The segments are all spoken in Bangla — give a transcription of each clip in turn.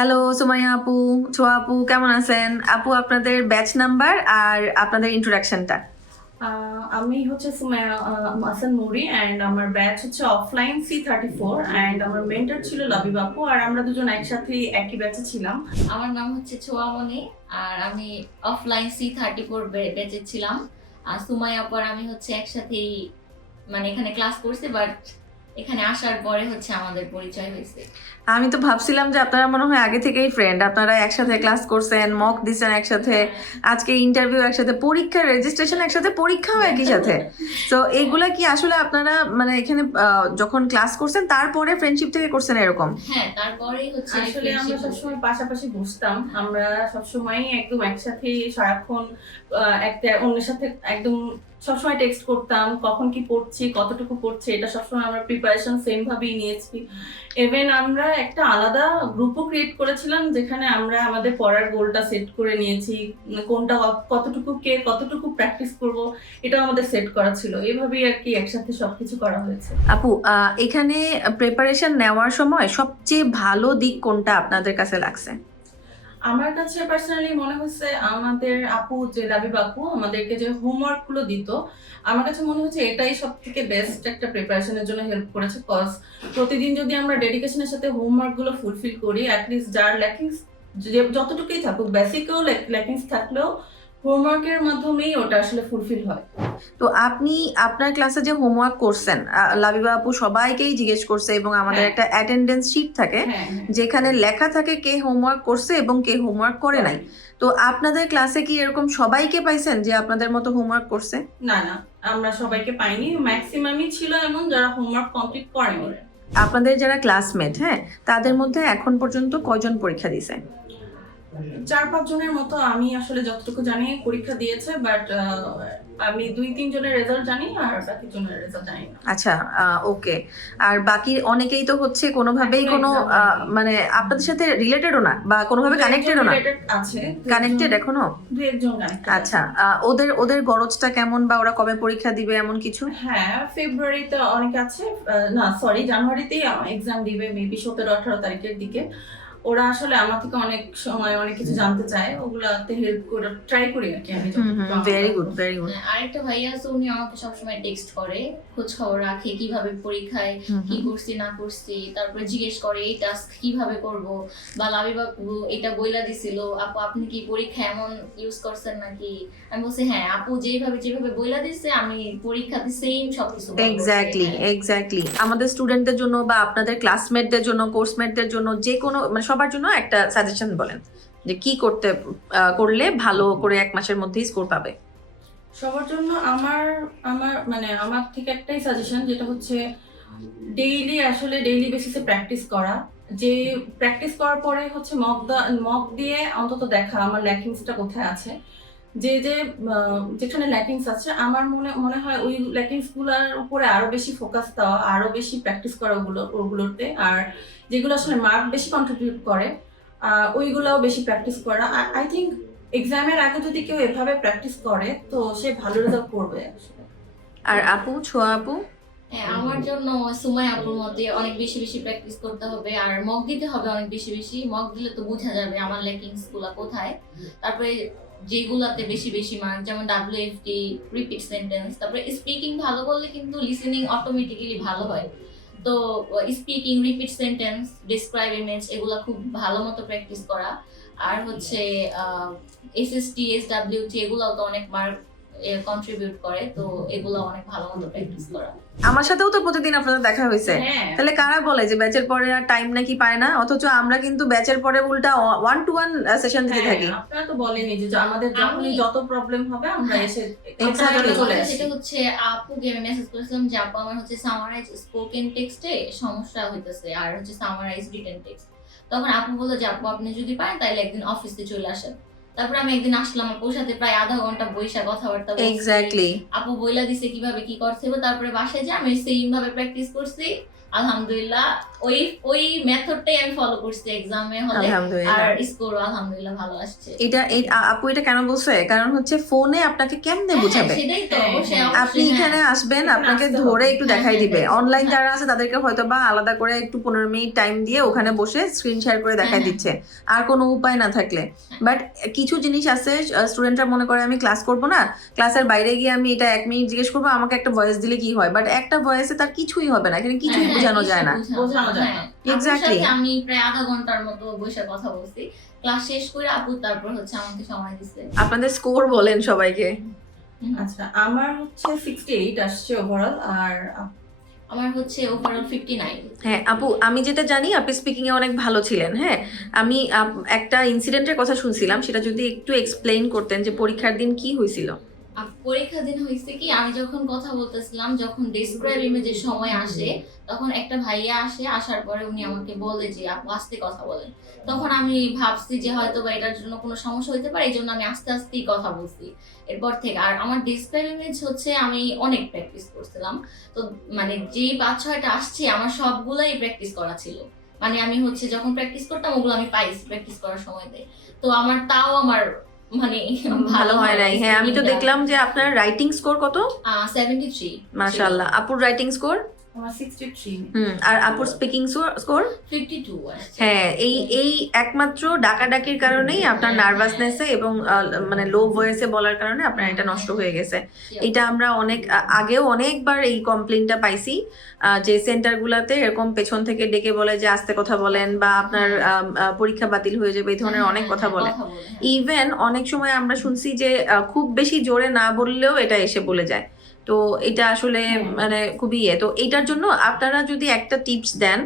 হ্যালো সুমাইয়া আপু, ছোয়া আপু, কেমন আছেন আপু? আপনাদের ব্যাচ নাম্বার আর আপনাদের ইন্ট্রোডাকশনটা। আমি হচ্ছে সুমাইয়া হাসান নুরি অ্যান্ড আমার ব্যাচ হচ্ছে অফলাইন C34 অ্যান্ড আমার মেন্টর ছিল লাবিব আপু আর আমরা দুজন একসাথে একই ব্যাচে ছিলাম। আমার নাম হচ্ছে ছোয়ামণি আর আমি অফলাইন C34 ব্যাচে ছিলাম। আর সুমাইয়া পর আমি হচ্ছে একসাথেই মানে এখানে ক্লাস করছি, বাট এখানে আসার পরে হচ্ছে আমাদের পরিচয় হয়েছে। আমি তো ভাবছিলাম যে আপনারা মনে হয় আগে থেকেই ফ্রেন্ড, আপনারা একসাথে ক্লাস করছেন, মক দিচ্ছেন একসাথে, আজকে ইন্টারভিউ একসাথে, পরীক্ষার রেজিস্ট্রেশন একসাথে, পরীক্ষাও একই সাথে। তো এইগুলা কি আসলে আপনারা মানে এখানে যখন ক্লাস করছেন তারপরে ফ্রেন্ডশিপ থেকে করছেন এরকম? হ্যাঁ, তারপরেই হচ্ছে আসলে আমরা friendship হয়েছে। সবসময় পাশাপাশি বসতাম, আমরা সবসময় একদম একসাথে সারাক্ষণ একটা অন্যের সাথে একদম সবসময় টেক্সট করতাম, কখন কি পড়ছি কতটুকু পড়ছি এটা সবসময় আমরা প্রিপারেশন সেম ভাবেই নিয়েছি। ইভেন আমরা একটা আলাদা গ্রুপও ক্রিয়েট করেছিলাম যেখানে আমরা আমাদের পড়ার গোলটা সেট করে নিয়েছি, কোনটা কতটুকু কে কতটুকু প্র্যাকটিস করব এটাও আমাদের সেট করা ছিল। এভাবেই আর কি একসাথে সবকিছু করা হয়েছে। আপু, এখানে প্রিপারেশন নেওয়ার সময় সবচেয়ে ভালো দিক কোনটা আপনাদের কাছে লাগছে? আমার কাছে পার্সোনালি মনে হচ্ছে আমাদের আপু যে লাবিব আপু আমাদেরকে যে হোমওয়ার্ক গুলো দিত, আমার কাছে মনে হচ্ছে এটাই সব থেকে বেস্ট একটা প্রিপারেশনের জন্য হেল্প করেছে। কজ প্রতিদিন যদি আমরা ডেডিকেশনের সাথে হোমওয়ার্ক গুলো ফুলফিল করি, অ্যাটলিস্ট যার ল্যাকিংস যতটুকুই থাকুক, বেসিকেও ল্যাকিংস থাকলেও হোমওয়ার্কের মাধ্যমেই ওটা আসলে ফুলফিল হয়। তো আপনি আপনার ক্লাসে যে হোমওয়ার্ক করছেন, লাবিবা আপু সবাইকেই জিজ্ঞেস করছে এবং আমাদের হ্যাঁ। একটা অ্যাটেন্ডেন্স শিট থাকে হ্যাঁ, হ্যাঁ। যেখানে লেখা থাকে কে হোমওয়ার্ক করছে এবং কে হোমওয়ার্ক করে নাই। তো আপনাদের ক্লাসে কি এরকম সবাইকে পাইছেন যে আপনাদের মতো হোমওয়ার্ক করছে? না না, আমরা সবাইকে পাইনি, ম্যাক্সিমামই ছিল এমন যারা হোমওয়ার্ক কমপ্লিট করেনি। আপনাদের যারা ক্লাসমেট, হ্যাঁ, তাদের মধ্যে এখন পর্যন্ত কয়জন পরীক্ষা দিছে? 4-5 জনের মতো আমি আসলে যতটুকু জানি পরীক্ষা দিয়েছে, বাট আমি 2-3 জনের রেজাল্ট জানি আর বাকি জনের রেজাল্ট জানি না। আচ্ছা, ওকে। আর বাকি অনেকেই তো হচ্ছে কোনোভাবেই এখনো কোনো exam হয়নি। মানে আপনাদের সাথে রিলেটেডও না বা কোনোভাবে কানেক্টেডও না? Related আছে, কানেক্টেড এখনো? 2-1 জন connected আচ্ছা, ওদের ওদের গরজটা কেমন বা ওরা কবে পরীক্ষা দিবে এমন কিছু? হ্যাঁ, ফেব্রুয়ারিতে অনেক আছে, না সরি জানুয়ারিতেই এক্সাম দিবে, মেবি 17-18 তারিখের দিকে। ওরা আসলে আমার থেকে অনেক সময় অনেক কিছু জানতে চায়, ওগুলাতে হেল্প করে ট্রাই করি আর কি আমি যতটুকু আমার ভেরি গুড, দ্বারা। Very good. হ্যাঁ, আরেকটা ভাইয়া আছে, উনি আমাকে সবসময় টেক্সট করে, খোঁজ খবর রাখে কিভাবে পরীক্ষায় কি করছি না করছি, তারপরে জিজ্ঞেস করে এই টাস্ক কিভাবে করব, বা লাবিব আপু এটা বইলা দিছিল, আপু আপনি কি পরীক্ষা এমন ইউজ করছেন নাকি? আমি বলছি হ্যাঁ, আপু যেভাবে যেভাবে বইলা দিচ্ছে আমি পরীক্ষাতে সেম সবকিছু বলবো। Exactly, exactly. আমাদের স্টুডেন্টদের জন্য বা আপনাদের ক্লাসমেটদের জন্য, কোর্সমেটদের জন্য, যে কোনো মানে সবার জন্য একটা সাজেশন বলেন যে কি করলে ভালো করে 1 মাসের মধ্যেই স্কোর পাবে। সবার জন্য আমার আমার মানে আমার থেকে একটাই সাজেশন, যেটা হচ্ছে ডেইলি বেসিসে প্র্যাকটিস করা। যে প্র্যাকটিস করার পরে হচ্ছে মক দিয়ে অন্তত দেখা আমার ল্যাকিংসটা কোথায় আছে। যেখানে ল্যাকিংস আছে আমার মনে মনে হয় ওই ল্যাকিংস গুলার উপরে আরো বেশি ফোকাস দেওয়া, আরো বেশি প্র্যাকটিস করা ওগুলোতে। আর যেগুলো আসলে মার্ক বেশি কন্ট্রিবিউট করে ওইগুলাও বেশি প্র্যাকটিস করা। আই থিঙ্ক এক্সামের আগে যদি কেউ এভাবে প্র্যাকটিস করে তো সে ভালো রেজাল্ট করবে আসলে। আর আপু, ছোয়া আপু? হ্যাঁ, আমার জন্য সুমাইয়া আপুর মতে অনেক বেশি বেশি প্র্যাকটিস করতে হবে আর মক দিতে হবে অনেক বেশি বেশি। মক দিলে তো বোঝা যাবে আমার ল্যাকিংস গুলা কোথায়। তারপরে যেগুলাতে বেশি বেশি মার্ক, যেমন WFT, রিপিট সেন্টেন্স, তারপরে স্পিকিং ভালো করলে কিন্তু লিসেনিং অটোমেটিক্যালি ভালো হয়। তো speaking, repeat sentence, describe image এগুলা খুব ভালো মতো প্র্যাকটিস করা। আর হচ্ছে SST, SWT এগুলাও তো অনেক মার্ক কন্ট্রিবিউট করে, তো এগুলো অনেক ভালো মতো প্র্যাকটিস করা। আমার সাথেও তো প্রতিদিন আপনাদের দেখা হয়েছে। হ্যাঁ। তাহলে কারা বলে যে ব্যাচের পরে আর টাইম নাকি পায় না, অথচ আমরা কিন্তু ব্যাচের পরে উল্টা 1-to-1 সেশন দিতে হ্যাঁ, থাকি। আপনারা তো বলেনই যে আমাদের যখনই যত প্রবলেম হবে আমরা এসে Exactly. চলে আসি। সেটা হচ্ছে আপুকে আমি মেসেজ করেছিলাম যে আপু আমার হচ্ছে সামারাইজ স্পোকেন টেক্সটে সমস্যা হইতেছে আর হচ্ছে সামারাইজ রিটেন টেক্সট। তখন আপু বললো যে আপু আপনি যদি পারেন তাহলে একদিন অফিসে চলে আসেন। তারপর আমি একদিন আসলাম, আপুর সাথে প্রায় আধা ঘন্টা বইসা কথাবার্তা বলছি। এক্স্যাক্টলি। আপু বইলা দিছে কিভাবে কি করতে হবে, তারপরে বাসায় যে আমি সেইম ভাবে প্র্যাকটিস করছি। আলহামদুলিল্লাহ ওই মেথডটাই আমি ফলো করছি এক্সামে হলে, আলহামদুলিল্লাহ। আর স্কোর আলহামদুলিল্লাহ ভালো আসছে। আপু এটা কেন বলছে, কারণ হচ্ছে ফোনে আপনাকে কেমনে বোঝাবে, সেটাই তো, হ্যাঁ, অবশ্যই হ্যাঁ। আপনি অবশ্যই, এখানে হ্যাঁ। আসবেন, এখানে আপনাকে আসতে ধরে হবে। একটু হ্যাঁ, দেখাই হ্যাঁ, দিবে। হ্যাঁ। অনলাইন হ্যাঁ। যারা আছে তাদেরকে হয়তো বা আলাদা করে একটু 15 মিনিট টাইম দিয়ে ওখানে বসে স্ক্রিন শেয়ার করে দেখাই হ্যাঁ। দিচ্ছে, আর কোনো উপায় না থাকলে। বাট কিছু জিনিস আছে স্টুডেন্টরা মনে করে আমি ক্লাস করব না, ক্লাসের বাইরে গিয়ে আমি এটা 1 মিনিট জিজ্ঞেস করবো, আমাকে একটা ভয়েস দিলে কি হয়, বাট একটা ভয়েসে তার কিছুই হবে না, এখানে কিছুই হ্যাঁ, বোঝানো কিছুই যায় না। বোঝানো যায় না। হ্যাঁ। আপুর Exactly. সাথে আমি প্রায় আধা ঘন্টার মতো বসে কথা বলছি, ক্লাস শেষ করে আপু তারপর হচ্ছে আমাকে সময় দিছে। আপনাদের স্কোর বলেন সবাইকে। আচ্ছা, আমার হচ্ছে 68 আসছে ওভারঅল, আর আমার হচ্ছে ওভারঅল 59। হ্যাঁ আপু, আমি যেটা জানি আপনি স্পিকিং এ অনেক ভালো ছিলেন। হ্যাঁ, আমি একটা ইনসিডেন্টের কথা শুনছিলাম, সেটা যদি একটু এক্সপ্লেইন করতেন যে পরীক্ষার দিন কি হয়েছিল। পরীক্ষা দিন হয়েছে কি, আমি যখন কথা বলতেছিলাম, যখন ডেসক্রাইব ইমেজের সময় আসে, তখন একটা ভাইয়া আসার পরে উনি আমাকে বলে যে আপু আস্তে কথা বলেন। তখন আমি ভাবছি যে হয়তো বা এটার জন্য কোনো সমস্যা হতে পারে, এই জন্য আমি আস্তে আস্তেই কথা বলছি এরপর থেকে। আর আমার ডেসক্রাইব ইমেজ হচ্ছে আমি অনেক প্র্যাকটিস করছিলাম, তো মানে যেই 5-6টা আসছে আমার সবগুলাই প্র্যাকটিস করা ছিল। মানে আমি হচ্ছে যখন প্র্যাকটিস করতাম ওগুলো আমি পাইছি প্র্যাকটিস করার সময়তে, তো আমার মানে ভালো হয় নাই। হ্যাঁ, আমি তো দেখলাম যে আপনার রাইটিং স্কোর কত, 73। মাশাআল্লাহ। আপুর রাইটিং স্কোর, আমার 63। আর আপুর স্পিকিং স্কোর 52 আসছে। হ্যাঁ, এই একমাত্র ডাকাডাকির কারণেই আপনার নার্ভাসনেসে এবং মানে লো ভয়েসে বলার কারণে আপনার এটা নষ্ট হয়ে গেছে। এটা আমরা আগেও অনেকবার এই কমপ্লেনটা পাইছি, যে সেন্টারগুলোতে এরকম পেছন থেকে ডেকে বলে যে আস্তে কথা বলেন, বা আপনার পরীক্ষা বাতিল হয়ে যাবে, এই ধরনের অনেক কথা বলে। ইভেন অনেক সময় আমরা শুনছি যে খুব বেশি জোরে না বললেও এটা এসে বলে যায়। তো এটা আসলে মানে খুবই তো এটার জন্য আপনারা যদি একটা টিপস দেন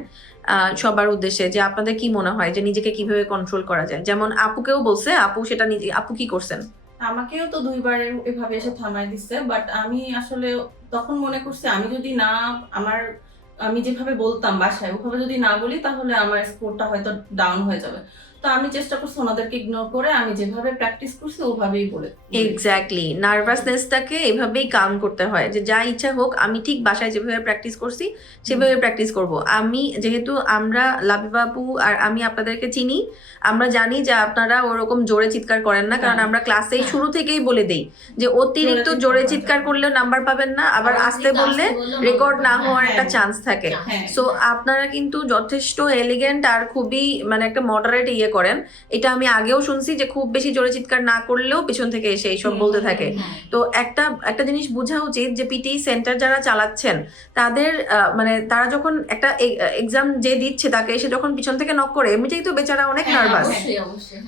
সবার উদ্দেশ্যে, যে আপনাদের কি মনে হয় যে নিজেকে কিভাবে কন্ট্রোল করা যায়। যেমন আপুকেও বলছে, আপু সেটা নিজে, আপু কি করছেন? আমাকেও তো 2বার এভাবে এসে থামাই দিচ্ছে, বাট আমি আসলে তখন মনে করছি আমি যদি না আমি যেভাবে বলতাম বাসায় ওভাবে যদি না বলি তাহলে আমার স্কোরটা হয়তো ডাউন হয়ে যাবে। তো আমি চেষ্টা করছি ওনাদেরকে ইগনোর করে আমি যেভাবে প্র্যাকটিস করছি ওভাবেই বলে। এক্স্যাক্টলি, নার্ভাসনেসটাকে এভাবেই কাম করতে হয়, যে যা ইচ্ছা হোক আমি ঠিক বাসায় যেভাবে প্র্যাকটিস করছি সেভাবে প্র্যাকটিস করব। আমি যেহেতু আমরা লাবিবা আপু আর আমি আপনাদেরকে চিনি, আমরা জানি যে আপনারা ওরকম জোরে চিৎকার করেন না, কারণ আমরা ক্লাসেই শুরু থেকেই বলে দেই যে অতিরিক্ত জোরে চিৎকার করলে নাম্বার পাবেন না, আবার আস্তে বললে রেকর্ড না হওয়ার একটা চান্স থাকে। সো আপনারা কিন্তু যথেষ্ট এলিগেন্ট আর খুবই মানে একটা মডারেট করেন। এটা আমি আগেও শুনছি যে খুব বেশি জোরে চিৎকার না করলেও পিছন থেকে এসে এইসব বলতে থাকে। তো একটা জিনিস বোঝা উচিত যে পিটি সেন্টার যারা চালাচ্ছেন তাদের মানে তারা যখন একটা এক্সাম যে দিচ্ছে তাকে এসে যখন পিছন থেকে নক করে, এমনিতেই তো বেচারা অনেক নার্ভাস,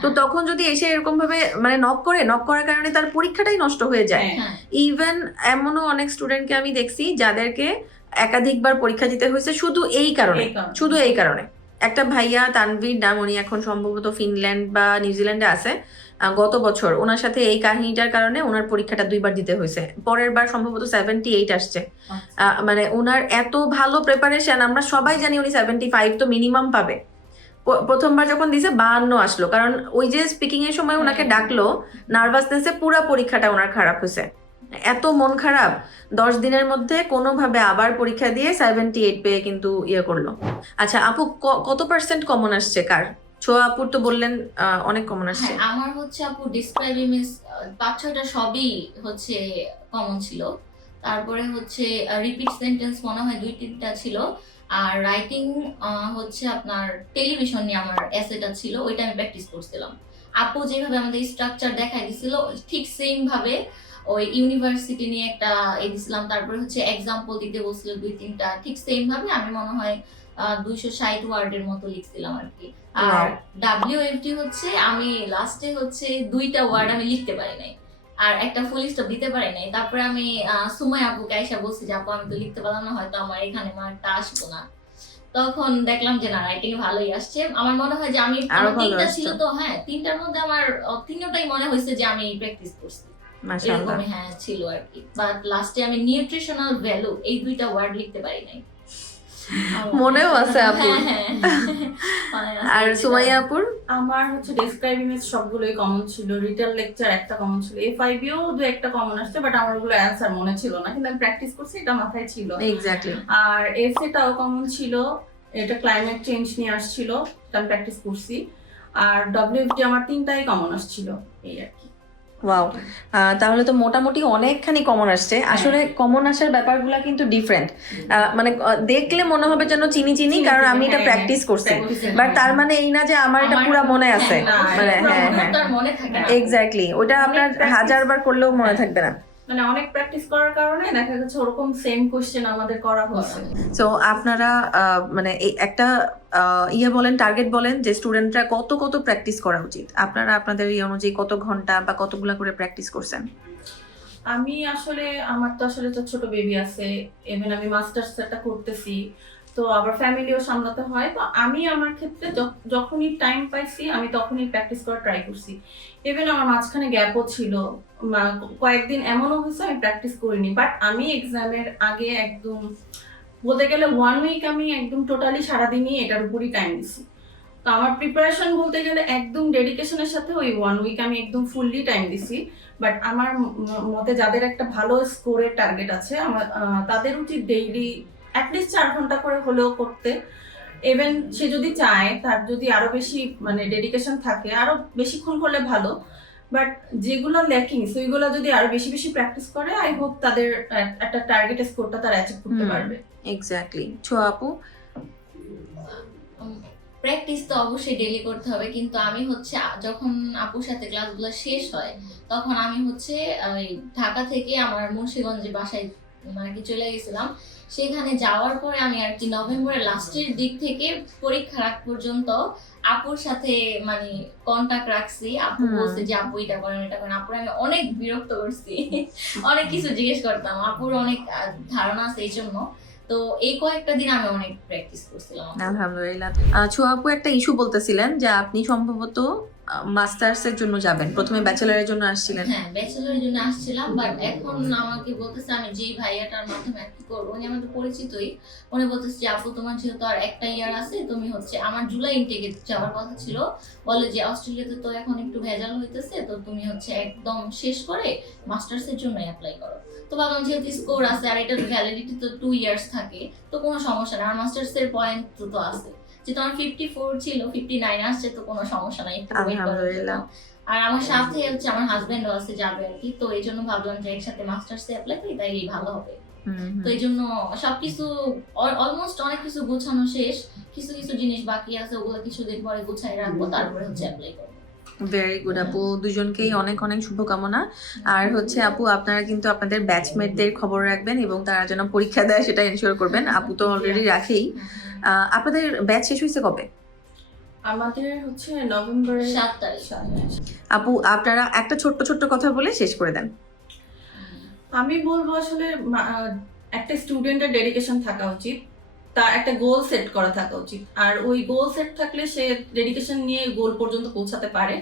তো তখন যদি এসে এরকম ভাবে মানে নক করার কারণে তার পরীক্ষাটাই নষ্ট হয়ে যায়। ইভেন এমনও অনেক স্টুডেন্টকে আমি দেখছি যাদেরকে একাধিকবার পরীক্ষা দিতে হয়েছে শুধু এই কারণে। একটা ভাইয়া তানভীর নাম, উনি এখন সম্ভবত ফিনল্যান্ড বা নিউজিল্যান্ডে আছে। গত বছর ওনার সাথে এই কাহিনীটার কারণে ওনার পরীক্ষাটা 2বার দিতে হয়েছে, পরের বার সম্ভবত 78 আসছে। মানে ওনার এত ভালো প্রিপারেশন, আমরা সবাই জানি উনি 75 তো মিনিমাম পাবে। প্রথমবার যখন দিছে 52 আসলো, কারণ ওই যে স্পিকিং এর সময় ওনাকে ডাকলো, নার্ভাসনেসে পুরো পরীক্ষাটা ওনার খারাপ হয়েছে, এত মন খারাপ। 10 দিনের মধ্যে কোনোভাবে আবার পরীক্ষা দিয়ে 78 পেয়ে কিন্তু করলো। আচ্ছা আপু, কত % কমন আসছে কার? ছোয়া আপুর তো বললেন অনেক কমন আসছে। আমার হচ্ছে আপু ডেসক্রাইব ইমেজ 5-6টা সবই হচ্ছে কমন ছিল, তারপরে হচ্ছে রিপিট সেন্টেন্স মনে হয় 2-3টা ছিল, আর রাইটিং হচ্ছে আপনার টেলিভিশন নিয়ে আমার এসেটা ছিল, ওইটা আমি প্র্যাকটিস করছিলাম। আপু যেভাবে আমাদের স্ট্রাকচার দেখাই দিছিল ঠিক সেম ভাবে ওই ইউনিভার্সিটি নিয়ে একটা দিছিলাম, তারপরে হচ্ছে এক্সাম্পল দিতে বলছিল 2-3টা, ঠিক সেম ভাবে আমি মনে হয় 260 ওয়ার্ডের মতো লিখছিলাম আর কি। আর WFD হচ্ছে আমি লাস্টে হচ্ছে 2টা ওয়ার্ড আমি লিখতে পারি নাই, আর একটা ফুল স্টপ দিতে পারি নাই। তারপরে আমি সুমাইয়া আপুকে আইসা বলছি যে আপু আমি তো লিখতে পারলাম না, হয়তো আমার এখানে মার্কটা আসবো না। তখন দেখলাম যে না, রাইটিং ভালোই আসছে। আমার মনে হয় যে আমি 3টা ছিল তো, হ্যাঁ 3টার মধ্যে আমার 3টাই মনে হয়েছে যে আমি প্র্যাকটিস করছি, মাশাআল্লাহ। হ্যাঁ ছিল আর কি। বাট লাস্টে আমি নিউট্রিশনাল ভ্যালু এই 2টা ওয়ার্ড লিখতে পারি নাই। মনেও আছে আপু। আর সুমাইয়া আপুর? আমার হচ্ছে ডেসক্রাইবিং এর সবগুলোই কমন ছিল, রিটেল লেকচার একটা কমন ছিল, FIBও দু একটা কমন আসছে, বাট আমার ওগুলো অ্যান্সার মনে ছিল না, কিন্তু আমি প্র্যাকটিস করছি, এটা মাথায় ছিল। এক্স্যাক্টলি। আর এসএটাও কমন ছিল, এটা ক্লাইমেট চেঞ্জ নিয়ে আসছিল, এটা আমি প্র্যাকটিস করছি। আর WFD আমার 3টাই কমন আসছিল, এই আর কি। ওয়াও, তাহলে তো মোটামুটি অনেকখানি কমন আসছে। আসলে কমন আসার ব্যাপারগুলো কিন্তু ডিফারেন্ট, মানে দেখলে মনে হবে যেন চিনি চিনি, কারণ আমি এটা প্র্যাকটিস করছি, বাট তার মানে এই না যে আমার এটা পুরো মনে আছে। মানে হ্যাঁ হ্যাঁ, মনে থাকে না। এক্স্যাক্টলি, ওটা আপনার হাজারবার করলেও মনে থাকবে না। মানে অনেক প্র্যাকটিস করার কারণে দেখা যাচ্ছে ওরকম সেম কোশ্চেন আমাদের করা হচ্ছে। সো আপনারা মানে এই একটা বলেন, টার্গেট বলেন যে স্টুডেন্টরা কত কত প্র্যাকটিস করা উচিত, আপনারা আপনাদের এই অনুযায়ী কত ঘন্টা বা কতগুলা করে প্র্যাকটিস করছেন? আমি আসলে, আমার তো আসলে তো ছোট বেবি আছে, ইভেন আমি মাস্টার্স একটা করতেছি, তো আবার ফ্যামিলিও সামলাতে হয়, তো আমি আমার ক্ষেত্রে যখনই টাইম পাইছি আমি তখনই প্র্যাকটিস করার ট্রাই করছি। ইভেন আমার মাঝখানে গ্যাপও ছিল, কয়েকদিন এমনও হয়েছে আমি প্র্যাকটিস করিনি, বাট আমি এক্সামের আগে একদম বলতে গেলে 1 উইক আমি একদম টোটালি সারাদিনই এটার উপরই টাইম দিছি। তো আমার প্রিপারেশন বলতে গেলে একদম ডেডিকেশনের সাথে ওই 1 উইক আমি একদম ফুললি টাইম দিছি। বাট আমার মতে যাদের একটা ভালো স্কোরের টার্গেট আছে, আমার তাদের উচিত ডেইলি অ্যাটলিস্ট 4 ঘন্টা করে হলেও করতে। ইভেন সে যদি চায়, তার যদি আরো বেশি মানে ডেডিকেশন থাকে, আরো বেশিক্ষণ করলে ভালো, বাট যেগুলো ল্যাকিং সেইগুলো যদি আরো বেশি বেশি প্র্যাকটিস করে, আই হোপ তাদের একটা টার্গেট স্কোরটা তারা অ্যাচিভ করতে পারবে। এক্স্যাক্টলি। ছোঁয়া আপু? প্র্যাকটিস তো অবশ্যই ডেইলি করতে হবে, কিন্তু আমি হচ্ছে যখন আপুর সাথে ক্লাসগুলো শেষ হয় তখন আমি হচ্ছে ওই ঢাকা থেকে আমার মুন্সিগঞ্জে বাসায় মানে কি চলে গেছিলাম। সেখানে যাওয়ার পরে আমি আর কি নভেম্বরের লাস্টের দিক থেকে পরীক্ষার আগ পর্যন্ত আপুর সাথে মানে কন্টাক্ট রাখছি। আপু বলছে যে আপু এটা করেন এটা করেন, আপুর আমি অনেক বিরক্ত করছি, অনেক কিছু জিজ্ঞেস করতাম, আপুর অনেক ধারণা আছে এই জন্য। তো এই কয়েকটা দিন আমি অনেক প্র্যাকটিস করছিলাম। আলহামদুলিল্লাহ। ছোঁয়া আপু, একটা ইস্যু বলতেছিলেন যে আপনি সম্ভবত মাস্টার্স এর জন্য যাবেন, প্রথমে ব্যাচেলারের জন্য আসছিলেন। হ্যাঁ, ব্যাচেলারের জন্য আসছিলাম, বাট এখন আমাকে বলতেছে আমি যেই ভাইয়াটার মাধ্যমে আর কি করবো, উনি আমাদের পরিচিতই, উনি বলতেছে যে আপু তোমার যেহেতু আর একটা ইয়ার আছে, তুমি হচ্ছে আমার জুলাই ইনটেকে যাওয়ার কথা ছিল, বলে যে অস্ট্রেলিয়াতে তো এখন একটু ভেজাল হইতেছে, তো তুমি হচ্ছে একদম শেষ করে মাস্টার্স এর জন্য অ্যাপ্লাই করো। তো ভাবলাম যেহেতু স্কোর আছে আর এটার ভ্যালিডিটি তো 2 ইয়ার্স থাকে, তো কোনো সমস্যা না, আর মাস্টার্স এর পয়েন্ট তো আছে, যে তোমার 54 ছিল 59 আসছে, তো কোনো সমস্যা নাই, একটু ওয়েট করো। আর আমার সাথে হচ্ছে আমার হাজবেন্ডও আছে, যাবে আর কি, তো এই জন্য ভাবলাম যে একসাথে মাস্টার্সে অ্যাপ্লাই করি, তাই ভালো হবে। তো এই জন্য সবকিছু অলমোস্ট অনেক কিছু গোছানো শেষ, কিছু কিছু জিনিস বাকি আছে, ওগুলো কিছুদিন পরে গুছাই রাখবো, তারপরে হচ্ছে অ্যাপ্লাই করবো। ভেরি গুড আপু, দুজনকেই অনেক অনেক শুভকামনা। আর হচ্ছে আপু, আপনারা কিন্তু আপনাদের ব্যাচমেটদের খবর রাখবেন এবং তারা যেন পরীক্ষা দেয় সেটা এনশিওর করবেন। আপু তো অলরেডি রাখেই। আপনাদের ব্যাচ শেষ হয়েছে কবে? আমাদের হচ্ছে নভেম্বরের 7 তারিখ। আপু, আপনারা একটা ছোট্ট ছোট্ট কথা বলে শেষ করে দেন। আমি বলবো আসলে একটা স্টুডেন্টের ডেডিকেশন থাকা উচিত, তার একটা গোল সেট করা থাকা উচিত, আর ওই গোল সেট থাকলে সে ডেডিকেশন নিয়ে গোল পর্যন্ত পৌঁছাতে পারে।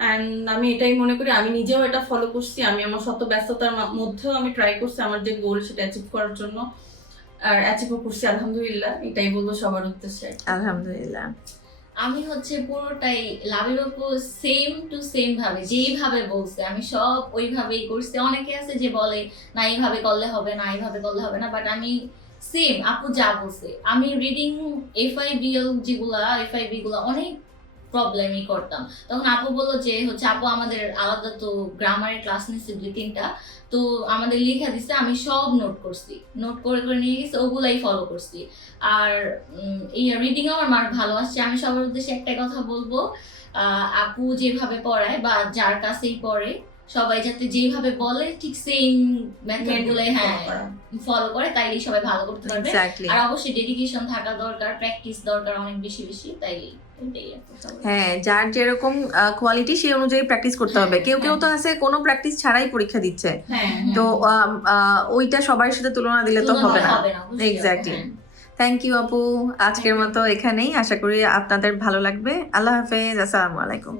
অ্যান্ড আমি এটাই মনে করি, আমি নিজেও এটা ফলো করছি, আমি আমার শত ব্যস্ততার মধ্যেও আমি ট্রাই করছি আমার যে গোল সেটা অ্যাচিভ করার জন্য, আর অ্যাচিভও করছি আলহামদুলিল্লাহ। এটাই বলবো সবার উদ্দেশ্যে। আলহামদুলিল্লাহ। আমি হচ্ছে পুরোটাই লাভের উপর সেম টু সেম ভাবে, যেইভাবে বলছে আমি সব ওইভাবেই করছি। অনেকে আছে যে বলে না এইভাবে করলে হবে না, এইভাবে করলে হবে না, বাট আমি সেম আপু যা বলছে, আমি রিডিং FIBL FIB গুলা অনেক প্রবলেমই করতাম। তখন আপু বললো যে হচ্ছে আপু আমাদের আলাদা তো গ্রামারের ক্লাস নিচ্ছে 2-3টা, তো আমাদের লিখা দিচ্ছে, আমি সব নোট করছি, নোট করে করে নিয়ে গেছি, ওগুলাই ফলো করছি। আর এই রিডিং আমার ভালো আসছে। আমি সবার উদ্দেশ্যে একটাই কথা বলবো, আপু যেভাবে পড়ায় বা যার কাছেই পড়ে, সবাই যাতে যেভাবে বলে ঠিক সেম মেথড গুলো ফলো করে, তাইলেই সবাই ভালো করতে পারবে। আর অবশ্যই ডেডিকেশন থাকা দরকার, প্র্যাকটিস দরকার অনেক বেশি বেশি, তাই হ্যাঁ, যার যেরকম কোয়ালিটি সেই অনুযায়ী প্র্যাকটিস করতে হবে। কেউ কেউ তো আছে কোনো প্র্যাকটিস ছাড়াই পরীক্ষা দিচ্ছে, তো ওইটা সবার সাথে তুলনা দিলে তো হবে না। এক্স্যাক্টলি। থ্যাংক ইউ আপু, আজকের মতো এখানেই। আশা করি আপনাদের ভালো লাগবে। আল্লাহ হাফেজ, আসসালামু আলাইকুম।